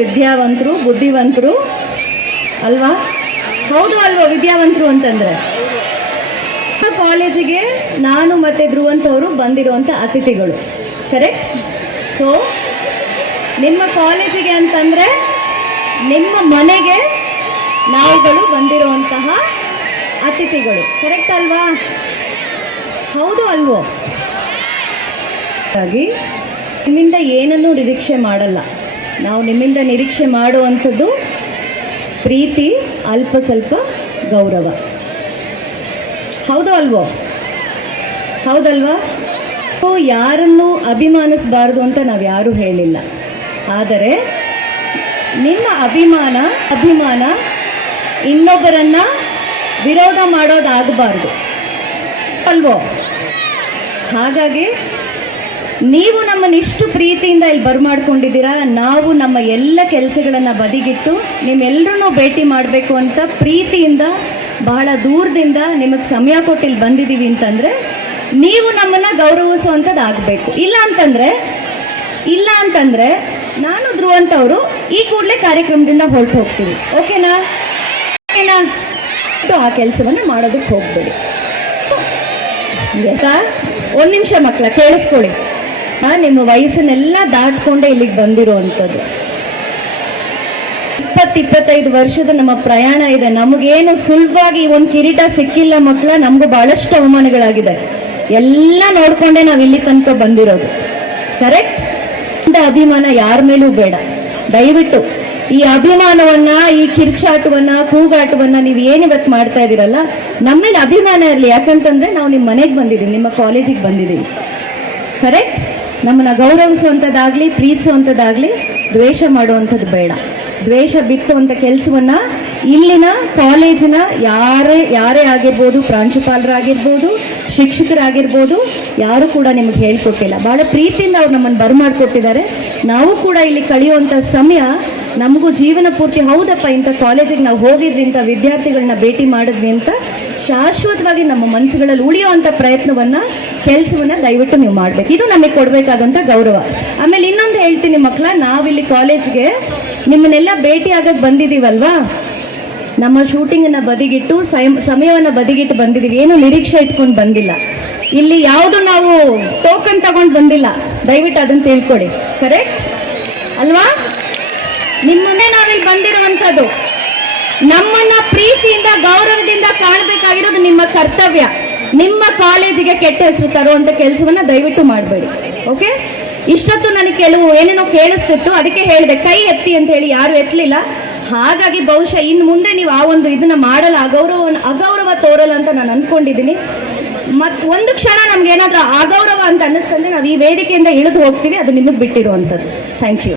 ವಿದ್ಯಾವಂತರು, ಬುದ್ಧಿವಂತರು ಅಲ್ವಾ? ಹೌದು ಅಲ್ವಾ? ವಿದ್ಯಾವಂತರು ಅಂತಂದ್ರೆ ಕಾಲೇಜಿಗೆ ನಾನು ಮತ್ತು ಧ್ರುವಂತ್ ಅವರು ಬಂದಿರುವಂಥ ಅತಿಥಿಗಳು, ಕರೆಕ್ಟ್? ಸೊ ನಿಮ್ಮ ಕಾಲೇಜಿಗೆ ಅಂತಂದರೆ ನಿಮ್ಮ ಮನೆಗೆ ನಾವುಗಳು ಬಂದಿರುವಂತಹ ಅತಿಥಿಗಳು, ಕರೆಕ್ಟ್ ಅಲ್ವಾ? ಹೌದು ಅಲ್ವೋ? ಹಾಗಾಗಿ ನಿಮ್ಮಿಂದ ಏನನ್ನೂ ನಿರೀಕ್ಷೆ ಮಾಡಲ್ಲ. ನಾವು ನಿಮ್ಮಿಂದ ನಿರೀಕ್ಷೆ ಮಾಡುವಂಥದ್ದು ಪ್ರೀತಿ, ಅಲ್ಪ ಸ್ವಲ್ಪ ಗೌರವ. ಹೌದು ಅಲ್ವೋ? ಹೌದಲ್ವಾ? ಯಾರನ್ನು ಅಭಿಮಾನಿಸಬಾರ್ದು ಅಂತ ನಾವು ಯಾರೂ ಹೇಳಿಲ್ಲ. ಆದರೆ ನಿಮ್ಮ ಅಭಿಮಾನ ಇನ್ನೊಬ್ಬರನ್ನ ವಿರೋಧ ಮಾಡೋದಾಗಬಾರ್ದು ಅಲ್ವೋ? ಹಾಗಾಗಿ ನೀವು ನಮ್ಮನ್ನಿಷ್ಟು ಪ್ರೀತಿಯಿಂದ ಇಲ್ಲಿ ಬರ್ಮಾಡ್ಕೊಂಡಿದ್ದೀರಾ. ನಾವು ನಮ್ಮ ಎಲ್ಲ ಕೆಲಸಗಳನ್ನು ಬದಿಗಿಟ್ಟು ನಿಮ್ಮೆಲ್ಲರೂ ಭೇಟಿ ಮಾಡಬೇಕು ಅಂತ ಪ್ರೀತಿಯಿಂದ ಬಹಳ ದೂರದಿಂದ ನಿಮಗೆ ಸಮಯ ಕೊಟ್ಟು ಇಲ್ಲಿ ಬಂದಿದ್ದೀವಿ ಅಂತಂದರೆ ನೀವು ನಮ್ಮನ್ನು ಗೌರವಿಸುವಂಥದ್ದು ಆಗಬೇಕು. ಇಲ್ಲ ಅಂತಂದರೆ ನಾನು ಧ್ರುವಂತ್ ಅವರು ಈ ಕೂಡಲೇ ಕಾರ್ಯಕ್ರಮದಿಂದ ಹೊರಟು ಹೋಗ್ತೀವಿ. ಓಕೆನಾ? ಆ ಕೆಲಸವನ್ನು ಮಾಡೋದಕ್ಕೆ ಹೋಗ್ಬೇಡಿ. ಒಂದು ನಿಮಿಷ ಮಕ್ಕಳ ಕೇಳಿಸ್ಕೊಳ್ಳಿ. ನಿಮ್ಮ ವಯಸ್ಸನ್ನೆಲ್ಲ ದಾಟ್ಕೊಂಡೆ ಇಲ್ಲಿಗೆ ಬಂದಿರುವಂಥದ್ದು. 20-25 ವರ್ಷದ ನಮ್ಮ ಪ್ರಯಾಣ ಇದೆ. ನಮಗೇನು ಸುಲಭವಾಗಿ ಒಂದು ಕಿರೀಟ ಸಿಕ್ಕಿಲ್ಲ ಮಕ್ಕಳ. ನಮಗೂ ಬಹಳಷ್ಟು ಅವಮಾನಗಳಾಗಿದೆ. ಎಲ್ಲ ನೋಡ್ಕೊಂಡೆ ನಾವು ಇಲ್ಲಿ ತನಕ ಬಂದಿರೋದು, ಕರೆಕ್ಟ್? ಅಭಿಮಾನ ಯಾರ ಮೇಲೂ ಬೇಡ. ದಯವಿಟ್ಟು ಈ ಅಭಿಮಾನವನ್ನ, ಈ ಕಿರ್ಚಾಟವನ್ನ, ಕೂಗಾಟವನ್ನ ನೀವು ಏನಿವತ್ತು ಮಾಡ್ತಾ ಇದ್ದೀರಲ್ಲ, ನಮ್ಮೇಲೆ ಅಭಿಮಾನ ಇರಲಿ. ಯಾಕಂತಂದ್ರೆ ನಾವು ನಿಮ್ಮ ಮನೆಗೆ ಬಂದಿದ್ದೀವಿ, ನಿಮ್ಮ ಕಾಲೇಜಿಗೆ ಬಂದಿದ್ದೀವಿ, ಕರೆಕ್ಟ್? ನಮ್ಮನ್ನ ಗೌರವಿಸುವಂಥದ್ದಾಗ್ಲಿ, ಪ್ರೀತಿಸುವಂಥದ್ದಾಗ್ಲಿ, ದ್ವೇಷ ಮಾಡುವಂಥದ್ದು ಬೇಡ. ದ್ವೇಷ ಬಿತ್ತುವಂಥ ಕೆಲಸವನ್ನ ಇಲ್ಲಿನ ಕಾಲೇಜಿನ ಯಾರೇ ಆಗಿರ್ಬೋದು, ಪ್ರಾಂಶುಪಾಲರಾಗಿರ್ಬೋದು, ಶಿಕ್ಷಕರಾಗಿರ್ಬೋದು, ಯಾರು ಕೂಡ ನಿಮಗೆ ಹೇಳ್ಕೊಟ್ಟಿಲ್ಲ. ಬಹಳ ಪ್ರೀತಿಯಿಂದ ಅವ್ರು ನಮ್ಮನ್ನು ಬರ್ಮಾಡ್ಕೊಟ್ಟಿದ್ದಾರೆ. ನಾವು ಕೂಡ ಇಲ್ಲಿ ಕಳೆಯುವಂಥ ಸಮಯ ನಮಗೂ ಜೀವನ ಪೂರ್ತಿ, ಹೌದಪ್ಪ ಇಂಥ ಕಾಲೇಜಿಗೆ ನಾವು ಹೋಗಿದ್ವಿ, ಇಂಥ ವಿದ್ಯಾರ್ಥಿಗಳನ್ನ ಭೇಟಿ ಮಾಡಿದ್ವಿ ಅಂತ ಶಾಶ್ವತವಾಗಿ ನಮ್ಮ ಮನಸ್ಸುಗಳಲ್ಲಿ ಉಳಿಯುವಂಥ ಕೆಲಸವನ್ನ ದಯವಿಟ್ಟು ನೀವು ಮಾಡಬೇಕು. ಇದು ನಮಗೆ ಕೊಡಬೇಕಾದಂಥ ಗೌರವ. ಆಮೇಲೆ ಇನ್ನೊಂದು ಹೇಳ್ತೀನಿ ಮಕ್ಕಳ, ನಾವಿಲ್ಲಿ ಕಾಲೇಜ್ಗೆ ನಿಮ್ಮನ್ನೆಲ್ಲ ಭೇಟಿ ಆಗಕ್ಕೆ ಬಂದಿದ್ದೀವಲ್ವಾ, ನಮ್ಮ ಶೂಟಿಂಗನ್ನು ಬದಿಗಿಟ್ಟು ಸಮಯವನ್ನು ಬದಿಗಿಟ್ಟು ಬಂದಿದ್ದೀವಿ. ಏನು ನಿರೀಕ್ಷೆ ಇಟ್ಕೊಂಡು ಬಂದಿಲ್ಲ. ಇಲ್ಲಿ ಯಾವುದು ನಾವು ಟೋಕನ್ ತಗೊಂಡು ಬಂದಿಲ್ಲ. ದಯವಿಟ್ಟು ಅದನ್ನು ತಿಳ್ಕೊಡಿ, ಕರೆಕ್ಟ್ ಅಲ್ವಾ? ನಿಮ್ಮನ್ನೇ ನಾವಿಲ್ಲಿ ಬಂದಿರುವಂಥದ್ದು. ನಮ್ಮನ್ನ ಪ್ರೀತಿಯಿಂದ ಗೌರವದಿಂದ ಕಾಣಬೇಕಾಗಿರೋದು ನಿಮ್ಮ ಕರ್ತವ್ಯ. ನಿಮ್ಮ ಕಾಲೇಜಿಗೆ ಕೆಟ್ಟ ಹೆಸರು ತರುವಂಥ ಕೆಲಸವನ್ನ ದಯವಿಟ್ಟು ಮಾಡಬೇಡಿ. ಓಕೆ? ಇಷ್ಟೊತ್ತು ನನಗೆ ಕೆಲವು ಏನೇನೋ ಕೇಳಿಸ್ತಿತ್ತು, ಅದಕ್ಕೆ ಹೇಳಿದೆ ಕೈ ಎತ್ತಿ ಅಂತ ಹೇಳಿ. ಯಾರು ಎತ್ತಲಿಲ್ಲ. ಹಾಗಾಗಿ ಬಹುಶಃ ಇನ್ನು ಮುಂದೆ ನೀವು ಆ ಒಂದು ಇದನ್ನ ಮಾಡಲ್ಲ, ಅಗೌರವ ತೋರಲ್ಲ ಅಂತ ನಾನು ಅನ್ಕೊಂಡಿದ್ದೀನಿ. ಒಂದು ಕ್ಷಣ ನಮ್ಗೆ ಏನಾದ್ರೂ ಅಗೌರವ ಅಂತ ಅನ್ನಿಸ್ತಂದ್ರೆ ನಾವು ಈ ವೇದಿಕೆಯಿಂದ ಇಳಿದು ಹೋಗ್ತೀವಿ. ಅದು ನಿಮಗೆ ಬಿಟ್ಟಿರುವಂಥದ್ದು. Thank you.